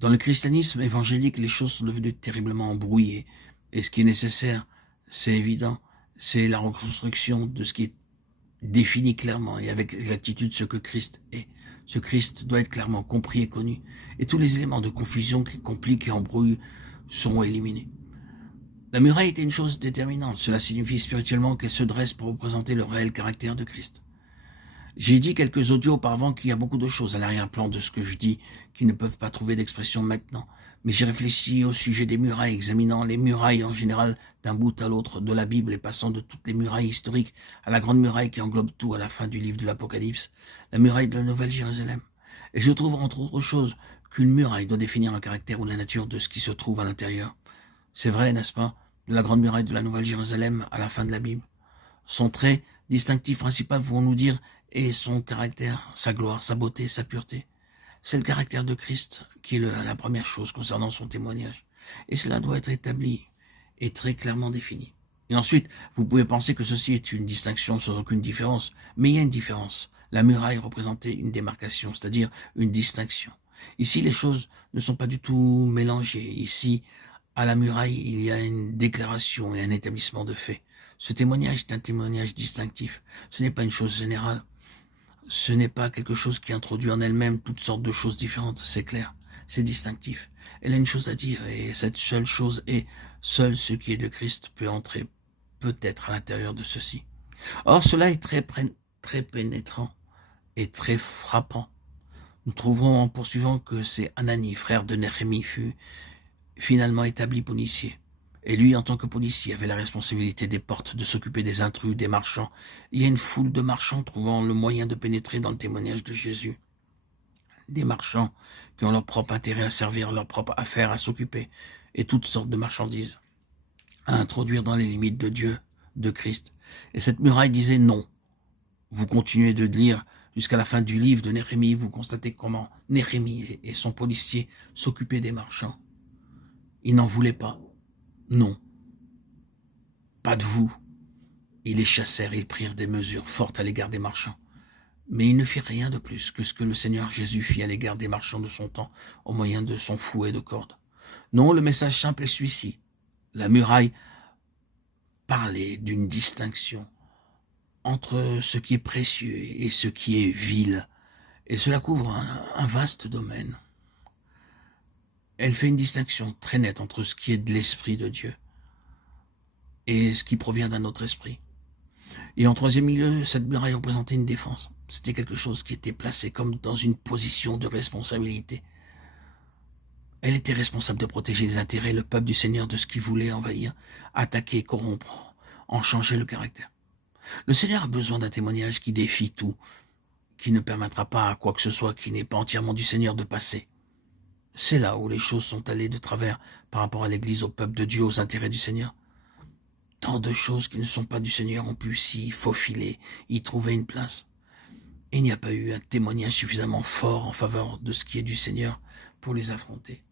Dans le christianisme évangélique, les choses sont devenues terriblement embrouillées. Et ce qui est nécessaire, c'est évident, c'est la reconstruction de ce qui est défini clairement et avec exactitude ce que Christ est. Ce Christ doit être clairement compris et connu. Et tous les éléments de confusion qui compliquent et embrouillent seront éliminés. La muraille était une chose déterminante. Cela signifie spirituellement qu'elle se dresse pour représenter le réel caractère de Christ. J'ai dit quelques audios auparavant qu'il y a beaucoup de choses à l'arrière-plan de ce que je dis qui ne peuvent pas trouver d'expression maintenant. Mais j'ai réfléchi au sujet des murailles, examinant les murailles en général d'un bout à l'autre de la Bible et passant de toutes les murailles historiques à la grande muraille qui englobe tout à la fin du livre de l'Apocalypse, la muraille de la Nouvelle Jérusalem. Et je trouve entre autres choses qu'une muraille doit définir le caractère ou la nature de ce qui se trouve à l'intérieur. C'est vrai, n'est-ce pas, de la grande muraille de la Nouvelle Jérusalem à la fin de la Bible. Son trait distinctif principal, vont nous dire, est son caractère, sa gloire, sa beauté, sa pureté. C'est le caractère de Christ qui est la première chose concernant son témoignage. Et cela doit être établi et très clairement défini. Et ensuite, vous pouvez penser que ceci est une distinction sans aucune différence, mais il y a une différence. La muraille représentait une démarcation, c'est-à-dire une distinction. Ici, les choses ne sont pas du tout mélangées. Ici, à la muraille, il y a une déclaration et un établissement de faits. Ce témoignage est un témoignage distinctif. Ce n'est pas une chose générale. Ce n'est pas quelque chose qui introduit en elle-même toutes sortes de choses différentes, c'est clair. C'est distinctif. Elle a une chose à dire, et cette seule chose est, seul ce qui est de Christ peut entrer peut-être à l'intérieur de ceci. Or, cela est très pénétrant et très frappant. Nous trouverons en poursuivant que c'est Anani, frère de Néhémie, fut finalement établi policier. Et lui, en tant que policier, avait la responsabilité des portes, de s'occuper des intrus, des marchands. Il y a une foule de marchands trouvant le moyen de pénétrer dans le témoignage de Jésus. Des marchands qui ont leur propre intérêt à servir, leur propre affaire à s'occuper, et toutes sortes de marchandises à introduire dans les limites de Dieu, de Christ. Et cette muraille disait non. Vous continuez de lire jusqu'à la fin du livre de Néhémie, vous constatez comment Néhémie et son policier s'occupaient des marchands. Ils n'en voulaient pas. Non, pas de vous. Ils les chassèrent, ils prirent des mesures fortes à l'égard des marchands. Mais ils ne firent rien de plus que ce que le Seigneur Jésus fit à l'égard des marchands de son temps, au moyen de son fouet de cordes. Non, le message simple est celui-ci. La muraille parlait d'une distinction entre ce qui est précieux et ce qui est vil, et cela couvre un vaste domaine. Elle fait une distinction très nette entre ce qui est de l'Esprit de Dieu et ce qui provient d'un autre esprit. Et en troisième lieu, cette muraille représentait une défense. C'était quelque chose qui était placé comme dans une position de responsabilité. Elle était responsable de protéger les intérêts et le peuple du Seigneur de ce qui voulait envahir, attaquer, corrompre, en changer le caractère. Le Seigneur a besoin d'un témoignage qui défie tout, qui ne permettra pas à quoi que ce soit qui n'est pas entièrement du Seigneur de passer. C'est là où les choses sont allées de travers par rapport à l'Église, au peuple de Dieu, aux intérêts du Seigneur. Tant de choses qui ne sont pas du Seigneur ont pu s'y faufiler, y trouver une place. Et il n'y a pas eu un témoignage suffisamment fort en faveur de ce qui est du Seigneur pour les affronter.